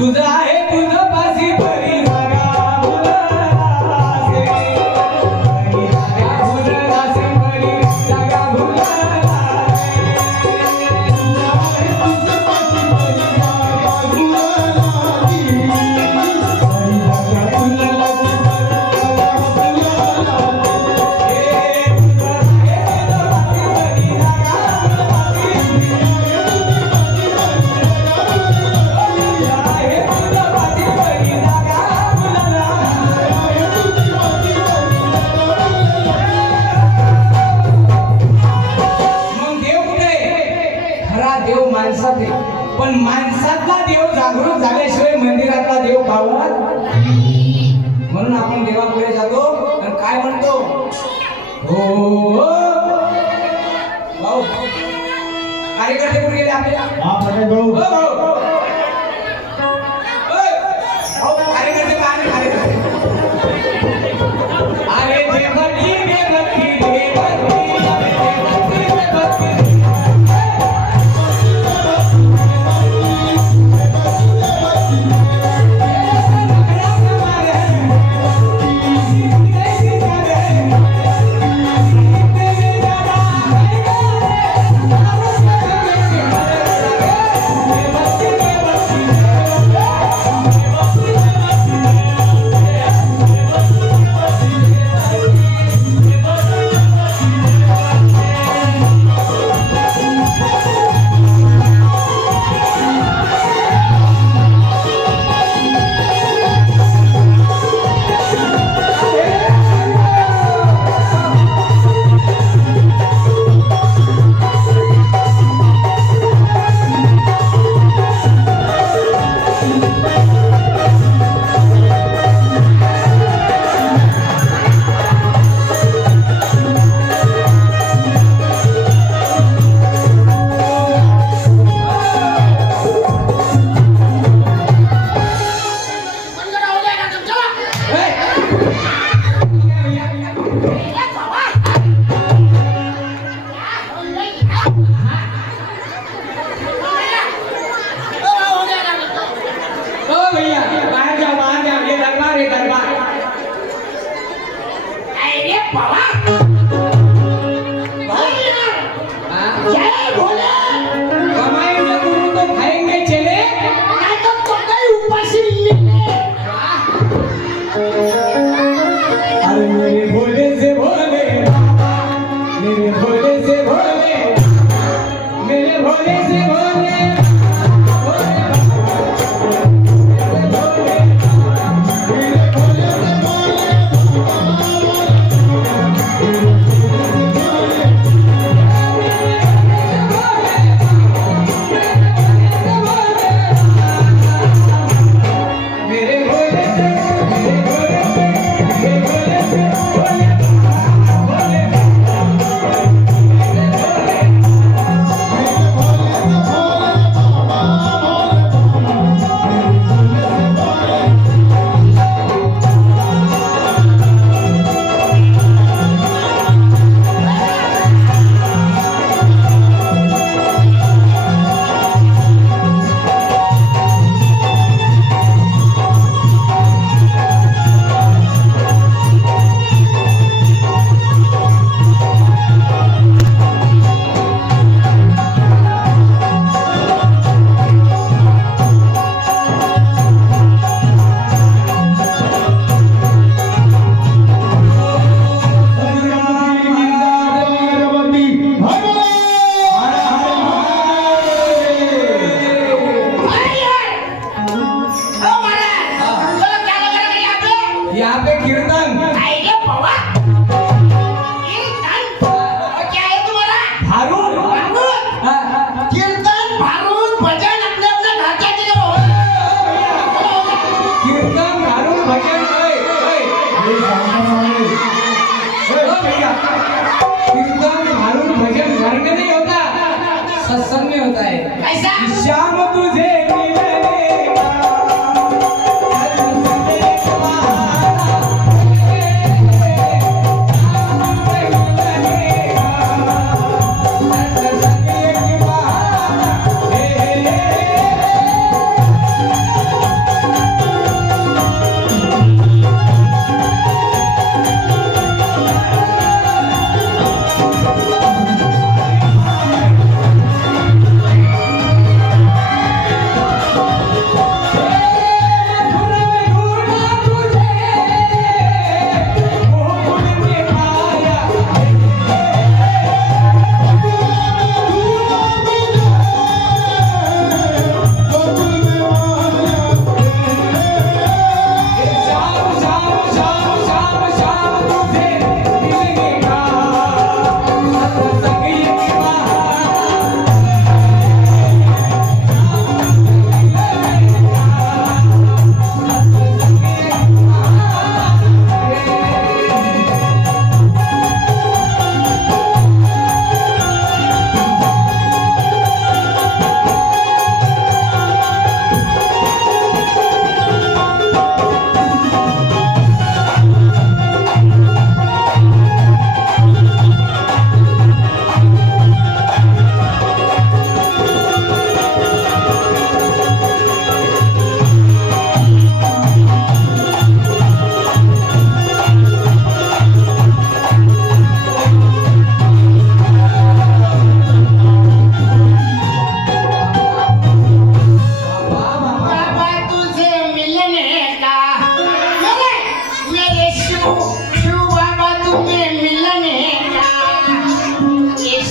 तुझं आहे तुझं पाशी परी जागा भुललासे परी जागा भुललासे परी जागा भुललासे तुझं पाशी परी जागा भुललासे परी जागा भुललासे पण माणसातला देव जागृत झाल्याशिवाय मंदिरातला देव पावत म्हणून आपण देवापुढे जातो आणि काय म्हणतो हो भाऊ कार्यकर्ते कुठे गेले आपले कार्यकर्ते अरे देवकी देवकी देवकी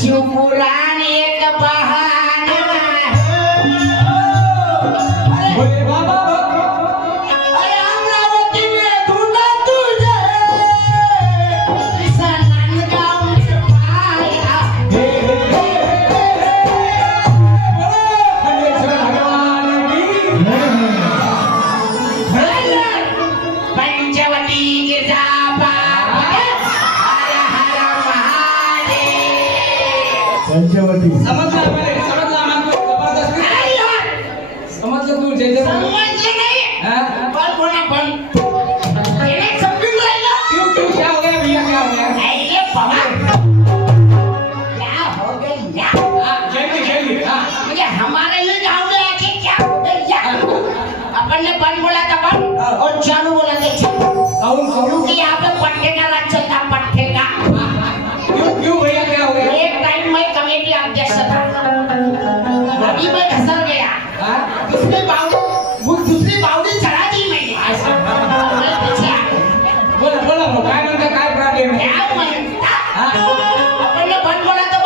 शिवपुराण एक बहाना बोले बाबा अरे अमरावती में ढूंढा तुझे नांदगाव में पाया हे हे हे खंडेश्वर भगवान की पंचवटी गिरजाबा हर हर महादेव पंचवटी समजलं आम्हाला जबरदस्ती समजलं तू जय जय समजलं नाही हाँ? पण कोणा पण त्याने समजून राहिलं क्यों क्या हो गया भैया क्या हो गया अरे बाबा क्या हो गया हाँ, जल्दी हाँ म्हणजे हमारे लिए गाँव में आके क्या हो गया अपन ने बंद बोला था बंद और चालू बोला था चालू कौन कौन क्योंकि यहाँ पे पट्टे का राज चलता पट्टे का क्यों भैया क्या हो गया एक टाइम में कमेटी अध्यक्ष था अभी मैं घसर गया हाँ? दूसरी बावड़ी चढ़ा दी मैंने मैं पीछे आ गया। बोला बोला भाऊ, काय म्हणता काय प्रॉब्लेम आहे क्या म्हणता हाँ? अपन ने बंद बोला तो